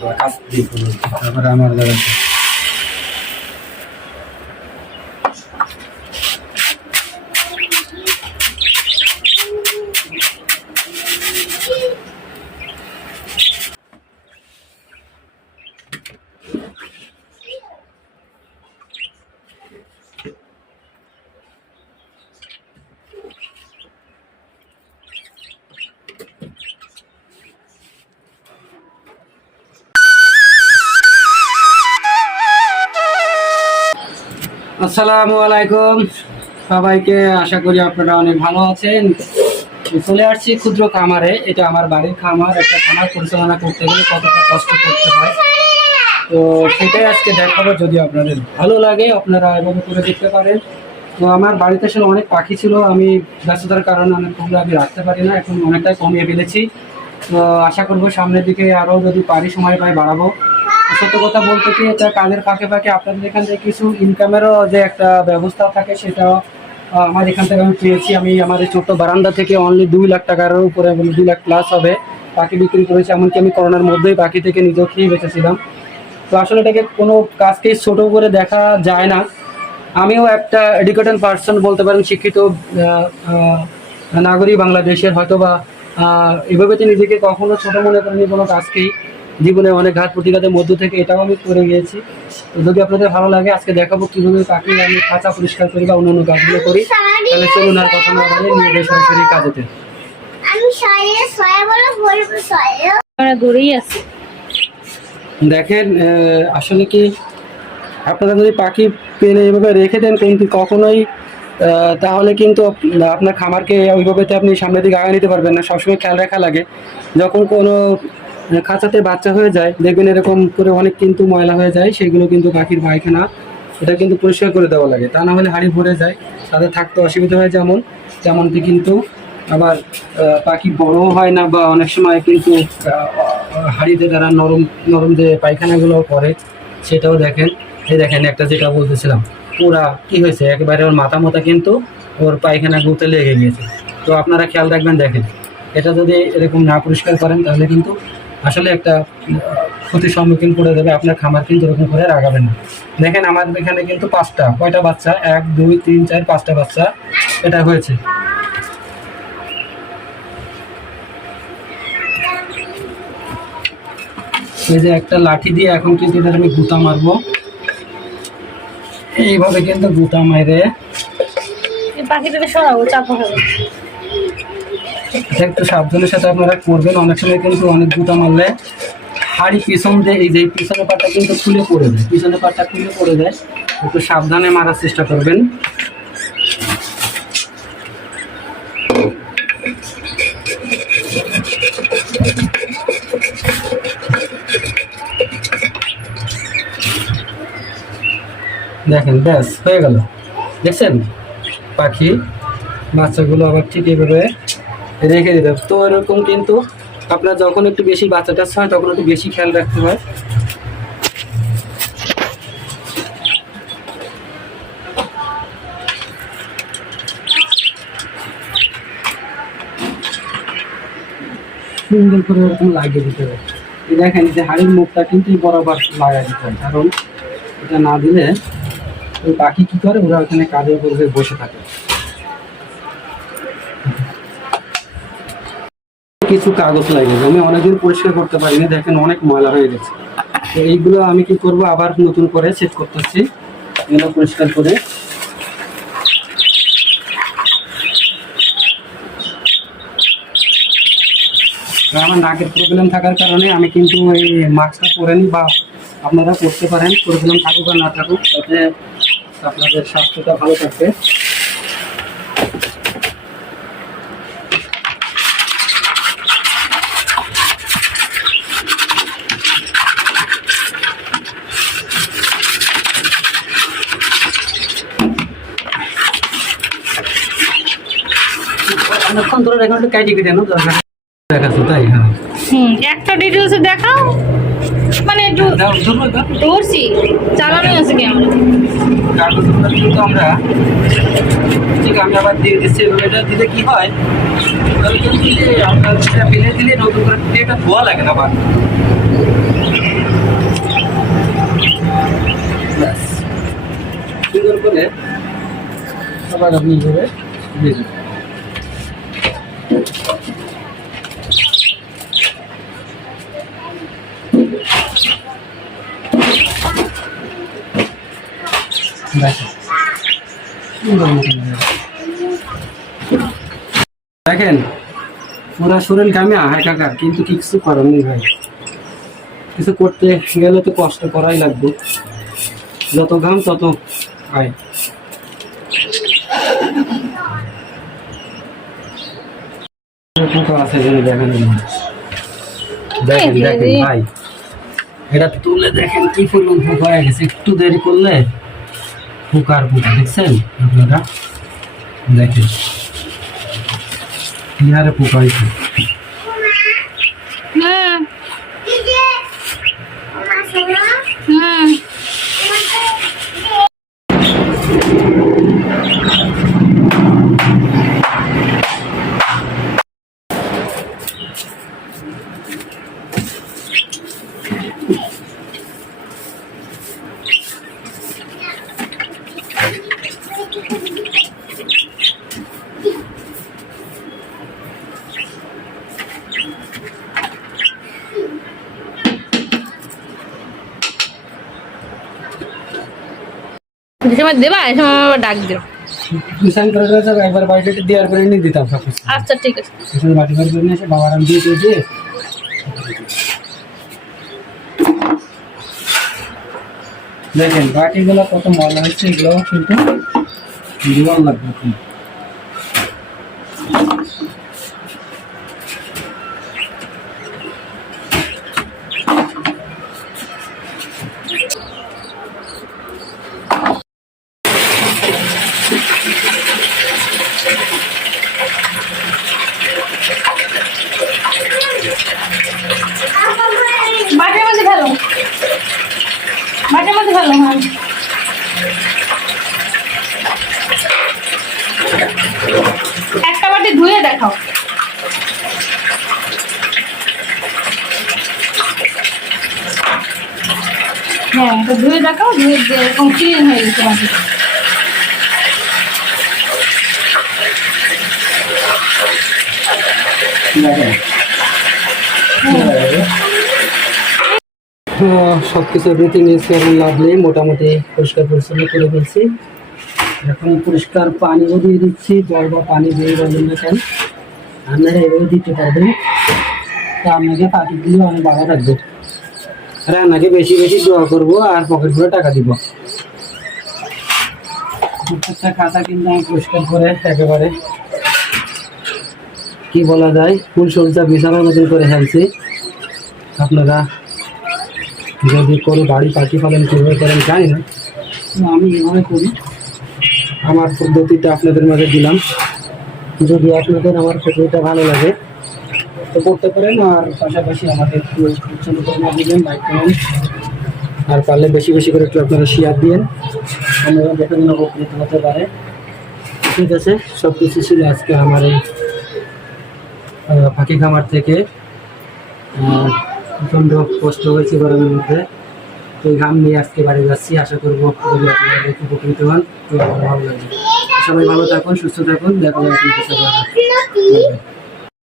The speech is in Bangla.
কাজ আমার আসসালামু আলাইকুম। সবাইকে আশা করি আপনারা অনেক ভালো আছেন। চলে আসছি ক্ষুদ্র খামারে। এটা আমার বাড়ির খামার। একটা খামার পরিচালনা করতে গেলে কতটা কষ্ট করতে হয়। তো সেটাই আজকে দেখাবো। যদি আপনাদের ভালো লাগে, আপনারা এভাবে করে দেখতে পারেন। তো আমার বাড়িতে আসলে অনেক পাখি ছিল। আমি ব্যস্ততার কারণে অনেক অনেকগুলো আমি রাখতে পারি না। এখন অনেকটাই কমিয়ে ফেলেছি। তো আশা করব সামনের দিকে আরও যদি পারি, সময় পাই বাড়াবো। সত্য কথা বলতে কি এটা কাজের ফাঁকে ফাঁকে আপনাদের এখান থেকে কিছু ইনকামেরও যে একটা ব্যবস্থা থাকে সেটাও আমার এখান থেকে আমি পেয়েছি। আমি আমার ছোট্ট বারান্দা থেকে অনলি দুই লাখ টাকার উপরে দুই লাখ প্লাস হবে। পাখি বিক্রি করেছি, এমনকি আমি করোনার মধ্যেই পাখি থেকে নিজেও খেয়ে বেঁচেছিলাম। তো আসলে এটাকে কোনো কাজকেই ছোট করে দেখা যায় না। আমিও একটা এডুকেটেড পার্সন বলতে পারেন, শিক্ষিত নাগরিক বাংলাদেশের হয়তো বা এভাবে তো নিজেকে কখনো ছোট মনে করিনি কোনো কাজকেই। জীবনে অনেক ঘাট প্রতিঘাতের মধ্য থেকে এটাও আমি করে গিয়েছি। তো যদি আপনাদের ভালো লাগে আজকে দেখাবো কীভাবে পাখি আমি খাঁচা পরিষ্কার করি বা অন্যান্য কাজগুলো করি। তাহলে চলুন আর কথা না বলে নিয়ে যাই সরাসরি কাজেতে দেখেন আসলে কি আপনারা যদি পাখি পেলে এইভাবে রেখে দেন কিন্তু কখনোই তাহলে কিন্তু আপনার খামারকে ওইভাবে তো আপনি সামনের দিকে আগে নিতে পারবেন না সবসময় খেয়াল রাখা লাগে। যখন কোনো খাঁচাতে বাচ্চা হয়ে যায়, দেখবেন এরকম করে অনেক কিন্তু ময়লা হয়ে যায়, সেগুলো কিন্তু পাখির পায়খানা, এটা কিন্তু পরিষ্কার করে দেওয়া লাগে। তা না হলে হাড়ি ভরে যায় তাদের থাকতে অসুবিধা হয় যেমন, তেমনটি কিন্তু আবার পাখি বড়ও হয় না বা অনেক সময় কিন্তু হাড়িতে তারা নরম নরম যে পায়খানাগুলো করে, সেটাও দেখেন। এই দেখেন একটা যেটা বলতেছিলাম, পুরা কি হয়েছে? একেবারে ওর মাথা মাথা কিন্তু ওর পায়খানা গুতে লেগে গিয়েছে। তো আপনারা খেয়াল রাখবেন, দেখেন। এটা যদি এরকম না পরিষ্কার করেন, তাহলে কিন্তু আসলে একটা ক্ষতির সম্মুখীন করে দেবে আপনার খামার, কিন্তু এরকম করে রাখাবেন না। দেখেন আমার এখানে কিন্তু পাঁচটা, কয়টা বাচ্চা? এক, দুই, তিন, চার, পাঁচটা বাচ্চা এটা হয়েছে। এই যে একটা লাঠি দিয়ে এখন কিন্তু এটার আমি গুতা মারবো। এইভাবে কিন্তু গুতা মারে পাখিটাকে সরাবো চাপা হবে এটা একটু সাবধানের সাথে আপনারা করবেন। অনেক সময় কিন্তু অনেক গুতা মারলে হাড়ি পিছন দিয়ে, এই যে পিছনের পাটটা কিন্তু খুলে পড়ে যায়, পিছনের পাটটা খুলে পড়ে যায়। একটু সাবধানে মারার চেষ্টা করবেন। দেখেন, ব্যাস, হয়ে গেল। দেখছেন? পাখি, বাচ্চাগুলো আবার ঠিক এইভাবে রেখে দিতে। তো এরকম কিন্তু আপনার যখন একটু বেশি বাচ্চা টাচ্চা হয়, তখন একটু বেশি খেয়াল রাখতে হয়। সুন্দর করে এরকম লাগিয়ে দিতে হবে। দেখেন যে হাড়ির মুখটা কিন্তু বরাবর লাগাই দিতে হয় কারণ এটা না দিলে পাখি কি করে? ওরা ওখানে কাজের উপর বসে থাকে। কিছু কাগজ লাগে আমি অনেকদিন পরিষ্কার করতে পারিনি, দেখেন অনেক ময়লা হয়ে গেছে। তো এইগুলো আমি কি করব? আবার নতুন করে সেট করতেছি। এগুলো পরিষ্কার করে। আমার নাকের প্রবলেম থাকার কারণে আমি কিন্তু এই মাস্কটা পরে নিই বা আপনারা করতে পারেন প্রবলেম থাকুক বা না থাকুক, তাতে আপনাদের স্বাস্থ্যটা ভালো থাকবে। অনেকক্ষণ ধরে একটু হ্যাঁ। হুম একটা দেখাও। মানে একটু আছে আমরা ঠিক আবার দিয়ে দিচ্ছি এটা দিলে হয়? আপনার ফেলে দিলে নতুন করে লাগে না আবার। করে আবার আপনি দিয়ে দেখেন পুরা শরীর ঘামে হাঁকাকার কিন্তু কিছু করার নেই ভাই। কিছু করতে গেলে তো কষ্ট করাই লাগবে। যত ঘাম তত ভাই আছে দেখেন দেখেন দেখেন ভাই। এটা তুলে দেখেন কি পরিমাণ পোকা হয়ে গেছে। একটু দেরি করলে পোকার পোকা দেখছেন? আপনারা? দেখেন। কি হারে পোকা হয়েছে হ্যাঁ সময় দেবা এই সময় আবার ডাক দিও কিষান করে রয়েছে একবার বাড়িতে দেওয়ার করে নিয়ে দিতাম সব কিছু। আচ্ছা ঠিক আছে। এখানে বাটি বাড়ি করে নিয়ে এসে বাবার আমি দিয়ে দিয়ে দিয়ে দেখেন বাটিগুলো কত ময়লা হচ্ছে এগুলো কিন্তু জীবন লাগবে এখন। বাটির মধ্যে ফেলো ফেলো হ্যাঁ। একটা বাটি ধুয়ে দেখাও। হ্যাঁ তো ধুয়ে দেখাও ধুয়ে এরকম ক্লিন হয়ে গেছে দেখেন তো সব কিছু এভরিথিং ইজ ফেয়ার লাভলি মোটামুটি পরিষ্কার পরিচ্ছন্ন করে ফেলছি। এখন পরিষ্কার পানিও দিয়ে দিচ্ছি, জল বা পানি দিয়ে বলবেন না কেন। আপনারা এভাবে দিতে পারবেন। তা আপনাকে পাখিগুলো আমি বাবা রাখব। রান্নাকে বেশি বেশি দোয়া করব আর পকেট করে টাকা দিব। প্রত্যেকটা খাতা কিন্তু আমি পরিষ্কার করে একেবারে কি বলা যায়, ফুল সজ্জা বিছানার মতন করে ফেলছি। আপনারা যদি কোনো বাড়ি পাখি পালন কীভাবে করেন জানি না। আমি এভাবে করি। আমার পদ্ধতিটা আপনাদের মাঝে দিলাম। যদি আপনাদের আমার পদ্ধতিটা ভালো লাগে তো করতে পারেন আর পাশাপাশি আমাকে একটু করে দিবেন লাইক করেন আর পারলে বেশি বেশি করে একটু আপনারা শেয়ার দিন আপনারা দেখে যেন উপকৃত হতে পারে। ঠিক আছে সব কিছু ছিল আজকে আমার এই পাখি খামার থেকে। প্রচণ্ড কষ্ট হয়েছে গরমের মধ্যে। তো এই ঘাম নিয়ে আজকে বাড়ি যাচ্ছি। আশা করব উপকৃত হন। তো ভালো লাগবে। সবাই ভালো থাকুন, সুস্থ থাকুন। দেখা যাবে